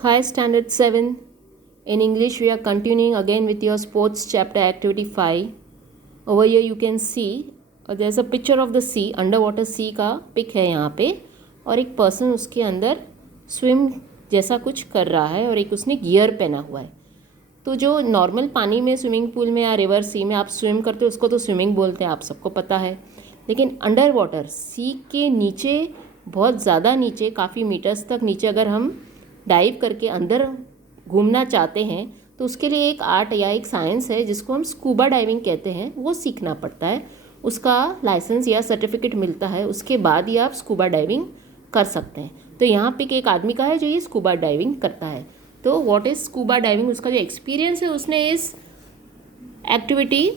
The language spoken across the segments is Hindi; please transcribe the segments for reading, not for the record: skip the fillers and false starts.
Hi, Standard 7. In English, we are continuing again with your sports chapter activity 5. Over here, you can see there's a picture of the sea, underwater sea का पिक है यहाँ पे, और एक पर्सन उसके अंदर स्विम जैसा कुछ कर रहा है और एक उसने गियर पहना हुआ है. तो जो नॉर्मल पानी में स्विमिंग पूल में या रिवर सी में आप स्विम करते हो उसको तो स्विमिंग बोलते हैं, आप सबको पता है. लेकिन अंडर वाटर सी के नीचे, बहुत ज़्यादा नीचे, काफ़ी मीटर्स तक नीचे अगर हम डाइव करके अंदर घूमना चाहते हैं तो उसके लिए एक आर्ट या एक साइंस है जिसको हम स्कूबा डाइविंग कहते हैं, वो सीखना पड़ता है. उसका लाइसेंस या सर्टिफिकेट मिलता है, उसके बाद ही आप स्कूबा डाइविंग कर सकते हैं. तो यहाँ पे एक आदमी का है जो ये स्कूबा डाइविंग करता है. तो व्हाट इज़ स्कूबा डाइविंग, उसका जो एक्सपीरियंस है उसने इस एक्टिविटी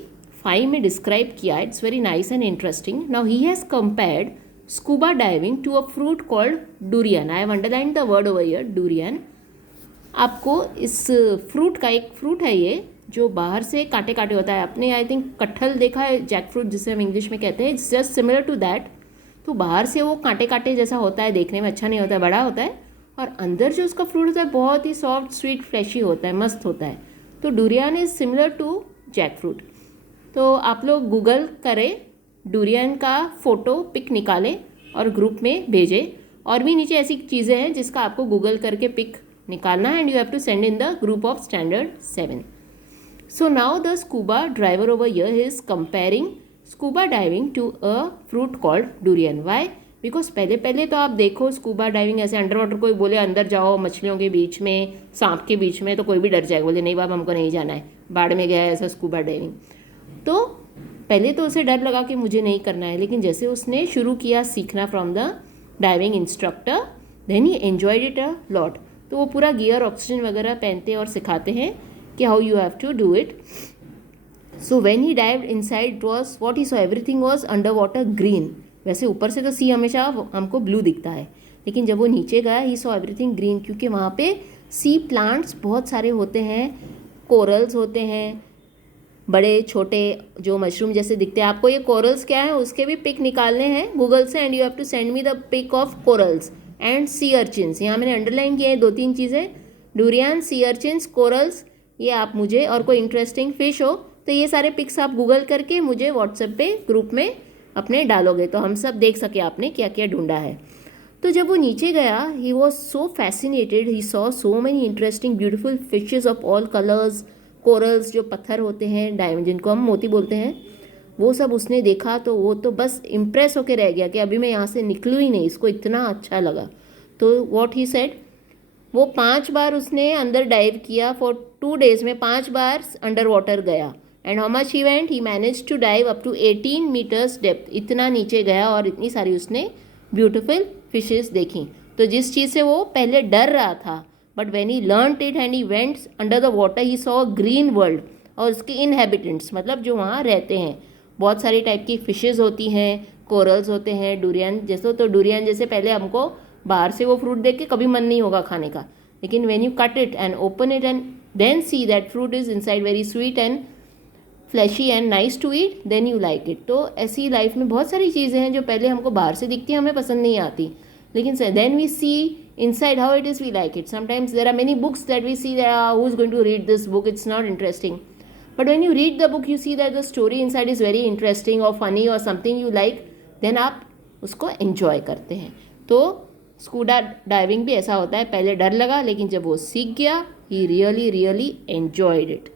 5 में डिस्क्राइब किया. It's very nice and interesting. Now he has compared scuba diving to a fruit called durian. I have underline the word over here, durian. आपको इस फ्रूट का, एक फ्रूट है ये जो बाहर से कांटे कांटे होता है. आपने आई थिंक कटहल देखा है, जैक फ्रूट जिसे हम इंग्लिश में कहते हैं. It's just similar to that. तो बाहर से वो कांटे कांटे जैसा होता है, देखने में अच्छा नहीं होता है, बड़ा होता है, और अंदर जो उसका फ्रूट होता है बहुत ही सॉफ्ट, स्वीट, फ्रेशी होता है, मस्त होता है. तो durian is similar to jackfruit. तो आप लोग गूगल करें, डूरियन का फ़ोटो पिक निकालें और ग्रुप में भेजें. और भी नीचे ऐसी चीज़ें हैं जिसका आपको गूगल करके पिक निकालना है, and you have to send in the group of standard 7. So now the scuba driver over here is comparing scuba diving to a fruit called durian. Why? Because पहले तो आप देखो स्कूबा डाइविंग ऐसे अंडर वाटर, कोई बोले अंदर जाओ मछलियों के बीच में, सांप के बीच में, तो कोई भी डर जाएगा, बोले नहीं बाप हमको नहीं जाना है, बाढ़ में गया है ऐसा स्कूबा डाइविंग. तो पहले तो उसे डर लगा कि मुझे नहीं करना है, लेकिन जैसे उसने शुरू किया सीखना from the diving instructor, then he enjoyed it a lot. तो वो पूरा गियर, ऑक्सीजन वगैरह पहनते और सिखाते हैं कि how you have to do it. So when he dived inside it was what he saw, everything was under water green. वैसे ऊपर से तो सी हमेशा हमको ब्लू दिखता है, लेकिन जब वो नीचे गया ही सॉ एवरीथिंग ग्रीन, क्योंकि वहाँ पे सी प्लांट्स बहुत सारे होते हैं, कोरल्स होते हैं, बड़े छोटे जो मशरूम जैसे दिखते हैं. आपको ये कोरल्स क्या है उसके भी पिक निकालने हैं गूगल से, and you have to send me the pic of corals and sea urchins. यहाँ मैंने अंडरलाइन किया है 2-3 चीज़ें, डूरियन, सी अर्चिन्स, कोरल्स. ये आप मुझे, और कोई इंटरेस्टिंग फिश हो तो ये सारे पिक्स आप गूगल करके मुझे व्हाट्सएप पे ग्रुप में अपने डालोगे तो हम सब देख सके आपने क्या क्या ढूंढा है. तो जब वो नीचे गया, he was so fascinated, he saw so many interesting beautiful fishes of all colours, corals जो पत्थर होते हैं, डायमंड जिनको हम मोती बोलते हैं, वो सब उसने देखा. तो वो तो बस इम्प्रेस होके रह गया कि अभी मैं यहाँ से निकलूँ ही नहीं, इसको इतना अच्छा लगा. तो व्हाट ही सेड, वो 5 बार उसने अंदर डाइव किया. फॉर 2 days में 5 बार अंडर वाटर गया. And how much he went, he manage to dive up to 18 meters depth. इतना नीचे गया और इतनी सारी उसने ब्यूटिफुल फिशेस देखी. तो जिस चीज़ से वो पहले डर रहा था, but when he learned it and he went under the water, he saw a green world. और उसके इनहेबिटेंट्स, मतलब जो वहाँ रहते हैं, बहुत सारी टाइप की फिशेज़ होती हैं, कोरल्स होते हैं, डूरियन जैसे. तो डूरियन जैसे पहले हमको बाहर से वो फ्रूट देख के कभी मन नहीं होगा खाने का, लेकिन when you cut it and open it and then see that fruit is inside very sweet and fleshy and nice to eat, then you like it. तो ऐसी लाइफ में बहुत सारी चीज़ें हैं जो पहले हमको बाहर से दिखती हैं, हमें पसंद नहीं आती, लेकिन then we see inside how it is, we like it. Sometimes there are many books that we see that who's going to read this book, it's not interesting. But when you read the book, you see that the story inside is very interesting or funny or something you like, then आप उसको enjoy करते हैं. तो स्कूबा डाइविंग भी ऐसा होता है, पहले डर लगा लेकिन जब वो सीख गया, he really enjoyed it.